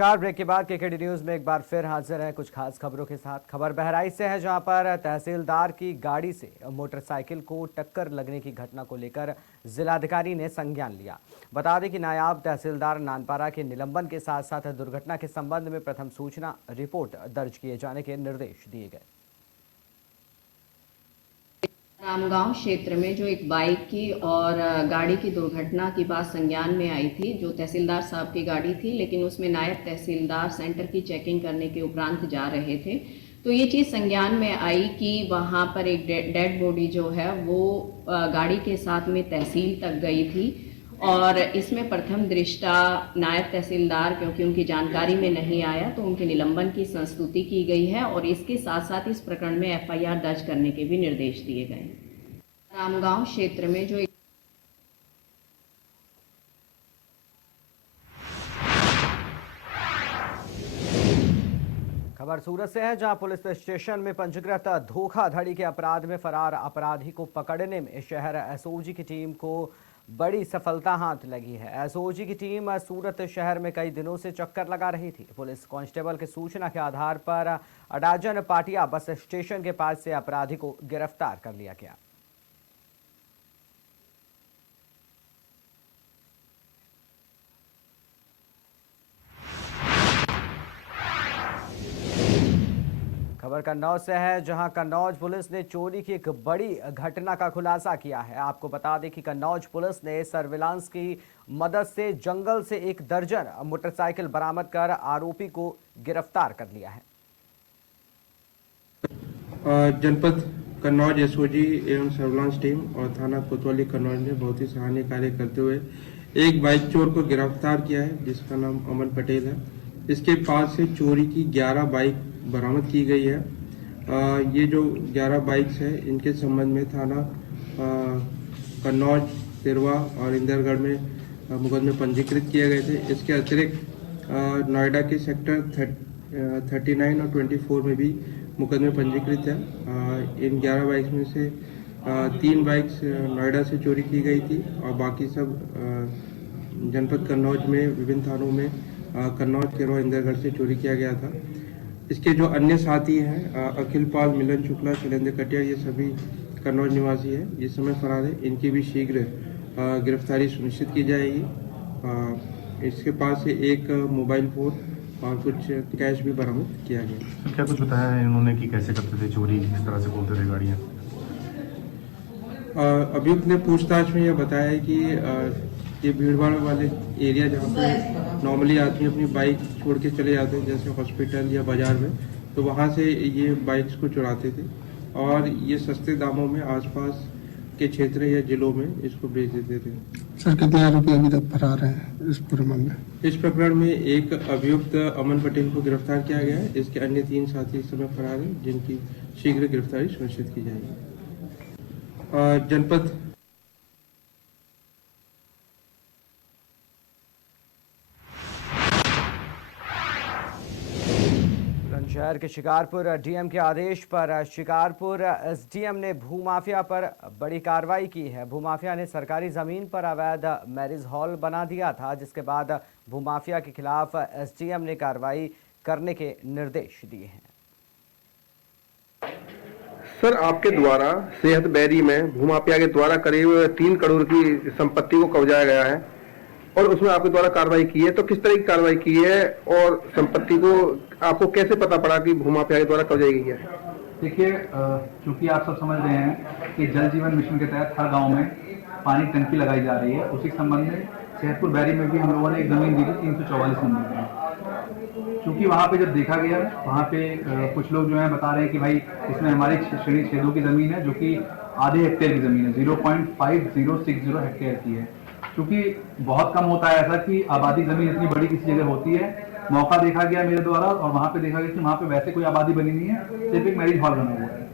नमस्कार। ब्रेक के बाद केकेडी न्यूज में एक बार फिर हाजिर है कुछ खास खबरों के साथ। खबर बहराइच से है, जहां पर तहसीलदार की गाड़ी से मोटरसाइकिल को टक्कर लगने की घटना को लेकर जिलाधिकारी ने संज्ञान लिया। बता दें कि नायब तहसीलदार नानपारा के निलंबन के साथ साथ दुर्घटना के संबंध में प्रथम सूचना रिपोर्ट दर्ज किए जाने के निर्देश दिए गए। रामगांव क्षेत्र में जो एक बाइक की और गाड़ी की दुर्घटना की बात संज्ञान में आई थी, जो तहसीलदार साहब की गाड़ी थी, लेकिन उसमें नायब तहसीलदार सेंटर की चेकिंग करने के उपरांत जा रहे थे, तो ये चीज़ संज्ञान में आई कि वहाँ पर एक डेड बॉडी जो है वो गाड़ी के साथ में तहसील तक गई थी। और इसमें प्रथम दृष्टा नायब तहसीलदार, क्योंकि उनकी जानकारी में नहीं आया, तो उनके निलंबन की संस्तुति की गई है और इसके साथ साथ इस प्रकरण में एफआईआर दर्ज करने के भी निर्देश दिए गए। रामगांव क्षेत्र में जो खबर सूरत से है, जहां पुलिस स्टेशन में पंजीकृत धोखाधड़ी के अपराध में फरार अपराधी को पकड़ने में शहर एसओजी की टीम को बड़ी सफलता हाथ लगी है। एसओजी की टीम सूरत शहर में कई दिनों से चक्कर लगा रही थी। पुलिस कांस्टेबल की सूचना के आधार पर अडाजन पाटिया बस स्टेशन के पास से अपराधी को गिरफ्तार कर लिया गया। खबर कन्नौज से है, जहां कन्नौज पुलिस ने चोरी की एक बड़ी घटना का खुलासा किया है। आपको बता दें कि कन्नौज पुलिस ने सर्विलांस की मदद से जंगल से एक दर्जन मोटरसाइकिल बरामद कर आरोपी को गिरफ्तार कर लिया है। जनपद कन्नौज एसओजी एवं सर्विलांस टीम और थाना कोतवाली कन्नौज ने बहुत ही सराहनीय कार्य करते हुए एक बाइक चोर को गिरफ्तार किया है, जिसका नाम अमन पटेल है। इसके पास से चोरी की 11 बाइक बरामद की गई है। ये जो 11 बाइक्स है, इनके संबंध में थाना कन्नौज, तिरवा और इंदरगढ़ में मुकदमे पंजीकृत किए गए थे। इसके अतिरिक्त नोएडा के सेक्टर 39 और 24 में भी मुकदमे पंजीकृत है। इन 11 बाइक्स में से 3 बाइक्स नोएडा से चोरी की गई थी और बाकी सब जनपद कन्नौज में विभिन्न थानों में कन्नौज, तिरवा, इंदरगढ़ से चोरी किया गया था। इसके जो अन्य साथी हैं, अखिल पाल, मिलन शुक्ला, शैलेंद्र कटिया, ये सभी कन्नौज निवासी हैं, जिस समय फरार है। इनकी भी शीघ्र गिरफ्तारी सुनिश्चित की जाएगी। इसके पास से एक मोबाइल फोन और कुछ कैश भी बरामद किया गया। क्या कुछ बताया है इन्होंने कि कैसे करते थे चोरी, किस तरह से खोलते थे गाड़ियाँ? अभियुक्त ने पूछताछ में यह बताया है कि ये भीड़भाड़ वाले एरिया जहाँ पे नॉर्मली आदमी अपनी बाइक छोड़ के चले जाते हैं, जैसे हॉस्पिटल या बाजार में, तो वहाँ से ये बाइक्स को चुराते थे और ये सस्ते दामों में आसपास के क्षेत्र या जिलों में इसको बेच देते थे। सर, कितने आरोपी अभी तक फरार हैं इस पूरे मामले? इस प्रकरण में एक अभियुक्त अमन पटेल को गिरफ्तार किया गया है। इसके अन्य 3 साथी इस समय फरार हैं, जिनकी शीघ्र गिरफ्तारी सुनिश्चित की जाएगी। जनपद शहर के शिकारपुर डीएम के आदेश पर शिकारपुर एसडीएम ने भूमाफिया पर बड़ी कार्रवाई की है। भूमाफिया ने सरकारी जमीन पर अवैध मैरिज हॉल बना दिया था, जिसके बाद भूमाफिया के खिलाफ एसडीएम ने कार्रवाई करने के निर्देश दिए हैं। सर, आपके द्वारा सेहत बैरी में भूमाफिया के द्वारा करीब 3 करोड़ की संपत्ति को कब्जाया गया है और उसमें आपके द्वारा कार्रवाई की है, तो किस तरह की कार्रवाई की है और संपत्ति को आपको कैसे पता पड़ा कि भूमाफिया के द्वारा कब्जाई गई है? देखिए, चूंकि आप सब समझ रहे हैं कि जल जीवन मिशन के तहत हर गांव में पानी टंकी लगाई जा रही है, उसी संबंध में सेहतपुर बैरी में भी हम लोगों ने एक जमीन दी थी 344 नंबर में। चूंकि वहाँ पे जब देखा गया, वहाँ पे कुछ लोग जो है बता रहे हैं कि भाई इसमें हमारी श्रेणी 6 की जमीन है, जो कि आधे हेक्टेयर की जमीन है, 0.5060 हेक्टेयर की है। क्योंकि बहुत कम होता है ऐसा कि आबादी जमीन इतनी बड़ी किसी जगह होती है। मौका देखा गया मेरे द्वारा और वहां पे देखा गया कि वहां पे वैसे कोई आबादी बनी नहीं है, सिर्फ एक मैरिज हॉल बना हुआ है।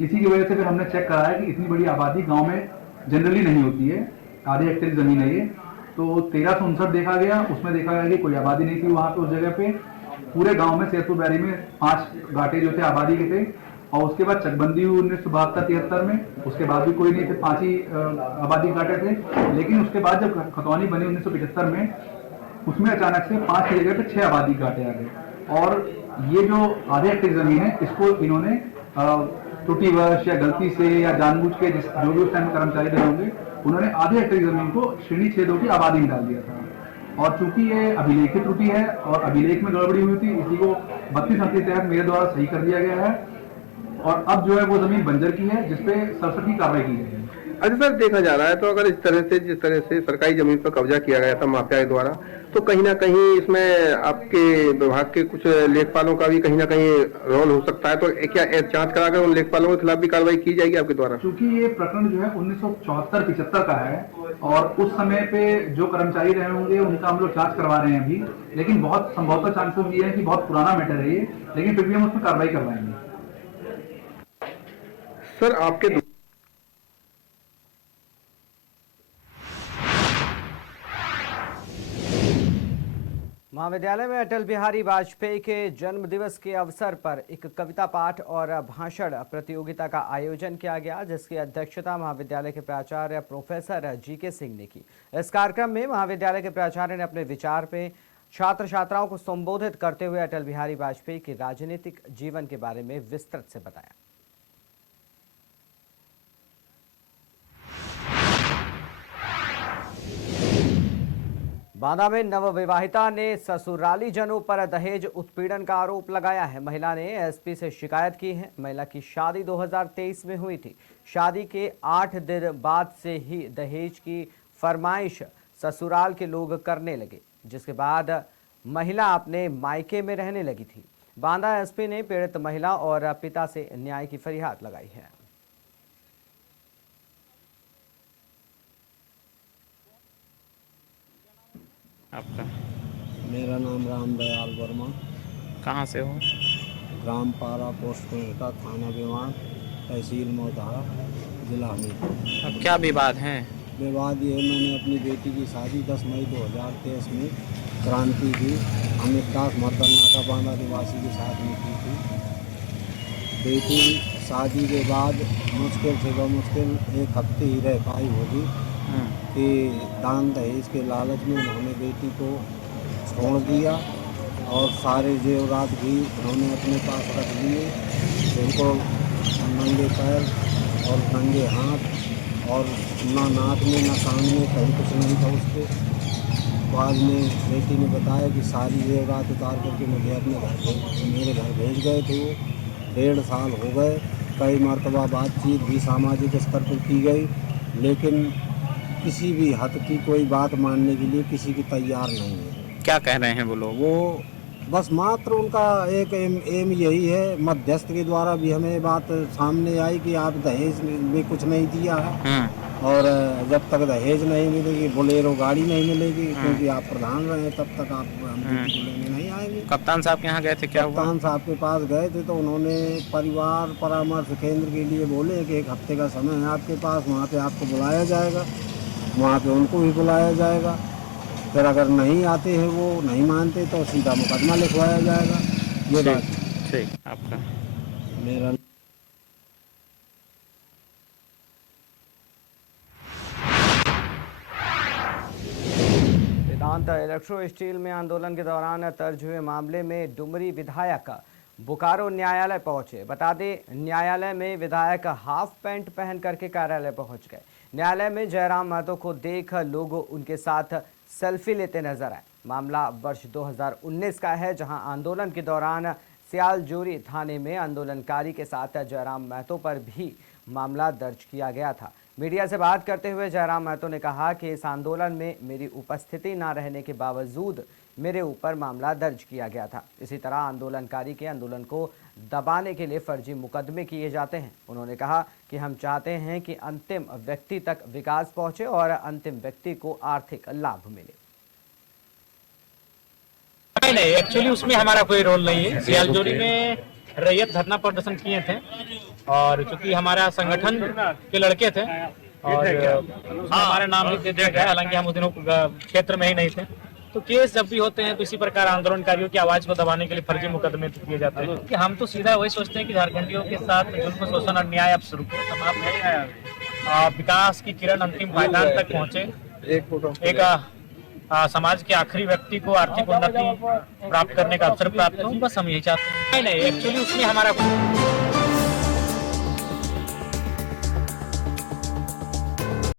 इसी की वजह से फिर हमने चेक कराया कि इतनी बड़ी आबादी गांव में जनरली नहीं होती है, आधे हेक्टेयर जमीन है ये। तो 1359 देखा गया, उसमें देखा गया कि कोई आबादी नहीं थी वहां पे उस जगह पे। पूरे गाँव में सेहतपुर बैरी में 5 घाटे जो थे आबादी के थे और उसके बाद चकबंदी हुई 1972-73 में, उसके बाद भी कोई नहीं थे, 5 ही आबादी घाटे थे। लेकिन उसके बाद जब खतौनी बनी 1975 में, उसमें अचानक से 5 की जगह पे 6 आबादी काटे आ गए। और ये जो आधे हेक्टेयर जमीन है इसको इन्होंने त्रुटिवश या गलती से या जानबूझ के जो भी उस टाइम कर्मचारी रहे होंगे, उन्होंने आधे हेक्टेयर जमीन को श्रेणी 6-2 की आबादी में डाल दिया था। और चूंकि ये अभिलेखित त्रुटि है और अभिलेख में गड़बड़ी हुई थी, इसी को 32 के तहत मेरे द्वारा सही कर दिया गया है और अब जो है वो जमीन बंजर की है, जिसपे सरसट की कार्रवाई की गई है। अच्छा सर, देखा जा रहा है तो अगर जिस तरह से सरकारी जमीन पर कब्जा किया गया था माफिया के द्वारा, तो कहीं ना कहीं इसमें आपके विभाग के कुछ लेखपालों का भी कहीं ना कहीं रोल हो सकता है। तो क्या जांच कराकर उन लेखपालों के खिलाफ भी कार्रवाई की जाएगी आपके द्वारा? क्योंकि ये प्रकरण जो है 1974-75 का है और उस समय पे जो कर्मचारी रहे होंगे उनका हम लोग जांच करवा रहे हैं अभी, लेकिन बहुत संभवतः चांसेस ये है कि बहुत पुराना मैटर है ये, लेकिन फिर भी हम उस पर कार्रवाई करवाएंगे। सर आपके महाविद्यालय में अटल बिहारी वाजपेयी के जन्म दिवस के अवसर पर एक कविता पाठ और भाषण प्रतियोगिता का आयोजन किया गया, जिसकी अध्यक्षता महाविद्यालय के प्राचार्य प्रोफेसर जीके सिंह ने की। इस कार्यक्रम में महाविद्यालय के प्राचार्य ने अपने विचार पे छात्र छात्राओं को संबोधित करते हुए अटल बिहारी वाजपेयी के राजनीतिक जीवन के बारे में विस्तृत से बताया। बांदा में नवविवाहिता ने ससुराली जनों पर दहेज उत्पीड़न का आरोप लगाया है। महिला ने एसपी से शिकायत की है। महिला की शादी 2023 में हुई थी। शादी के 8 दिन बाद से ही दहेज की फरमाइश ससुराल के लोग करने लगे, जिसके बाद महिला अपने मायके में रहने लगी थी। बांदा एसपी ने पीड़ित महिला और पिता से न्याय की फरियाद लगाई है। आपका? मेरा नाम रामदयाल वर्मा। कहाँ से हो? ग्राम पारा, पोस्ट का थाना विवान, तहसील मोतहा, जिला हमीरपुर। अब क्या विवाद है? विवाद ये, मैंने अपनी बेटी की शादी 10 मई 2023 में क्रांति की अमित दास मर्दनाका बांदा निवासी के साथ में की थी। बेटी शादी के बाद मुश्किल से मुश्किल 1 हफ्ते ही रह पाई होगी कि दान दहेज के लालच में उन्होंने बेटी को छोड़ दिया और सारे जेवरात भी उन्होंने अपने पास रख लिए। उनको नंगे पैर और नंगे हाथ और ना नाक में ना कान में कहीं कुछ नहीं था उसके। बाद में बेटी ने बताया कि सारी जेवरात उतार करके मुझे अपने मेरे घर भेज गए थे। वो 1.5 साल हो गए। कई मरतबा बातचीत भी सामाजिक स्तर पर की गई, लेकिन किसी भी हद की कोई बात मानने के लिए किसी की तैयार नहीं है। क्या कह रहे हैं वो लोग? वो बस मात्र उनका एक एम यही है। मध्यस्थ के द्वारा भी हमें बात सामने आई कि आप दहेज में कुछ नहीं दिया है और जब तक दहेज नहीं मिलेगी, बोलेरो गाड़ी नहीं मिलेगी, क्योंकि आप प्रधान रहे तब तक आप लेने नहीं आएंगे। कप्तान साहब के यहाँ गए थे? क्या हुआ? कप्तान साहब के पास गए थे तो उन्होंने परिवार परामर्श केंद्र के लिए बोले कि 1 हफ्ते का समय है आपके पास, वहाँ पे आपको बुलाया जाएगा। वहाँ पे उनको भी बुलाया जाएगा। फिर अगर नहीं आते हैं, वो नहीं मानते, तो सीधा मुकदमा लिखवाया जाएगा। ये बात। ठीक। आपका? मेरा वेदांत इलेक्ट्रो स्टील में आंदोलन के दौरान दर्ज हुए मामले में डुमरी विधायक बोकारो न्यायालय पहुंचे। बता दें, न्यायालय में विधायक हाफ पैंट पहन करके कार्यालय पहुंच गए। न्यायालय में जयराम महतो को देख लोग उनके साथ सेल्फी लेते नजर आए। मामला वर्ष 2019 का है, जहां आंदोलन के दौरान सियालजोरी थाने में आंदोलनकारी के साथ जयराम महतो पर भी मामला दर्ज किया गया था। मीडिया से बात करते हुए जयराम महतो ने कहा कि इस आंदोलन में मेरी उपस्थिति न रहने के बावजूद मेरे ऊपर मामला दर्ज किया गया था। इसी तरह आंदोलनकारी के आंदोलन को दबाने के लिए फर्जी मुकदमे किए जाते हैं। उन्होंने कहा कि हम चाहते हैं कि अंतिम व्यक्ति तक विकास पहुंचे और अंतिम व्यक्ति को आर्थिक लाभ मिले। नहीं, एक्चुअली उसमें हमारा कोई रोल नहीं है। सियालजोरी में रैयत धरना प्रदर्शन किए थे और चूंकि हमारा संगठन के लड़के थे और हमारा नाम भी दे दिया गया, हालांकि हम उस दिनों क्षेत्र में ही नहीं थे। तो केस जब भी होते हैं तो इसी प्रकार आंदोलनकारियों की आवाज को दबाने के लिए फर्जी मुकदमे किए जाते हैं। कि हम तो सीधा वही सोचते हैं कि झारखंडियों के साथ जुल्म, शोषण और न्याय अब शुरू समाप्त नहीं है। विकास की किरण अंतिम पायदान तक पहुंचे। एक समाज के आखिरी व्यक्ति को आर्थिक उन्नति प्राप्त करने का अवसर प्राप्त हो, बस हम यही चाहते हैं। नहीं नहीं, एक्चुअली उसमें हमारा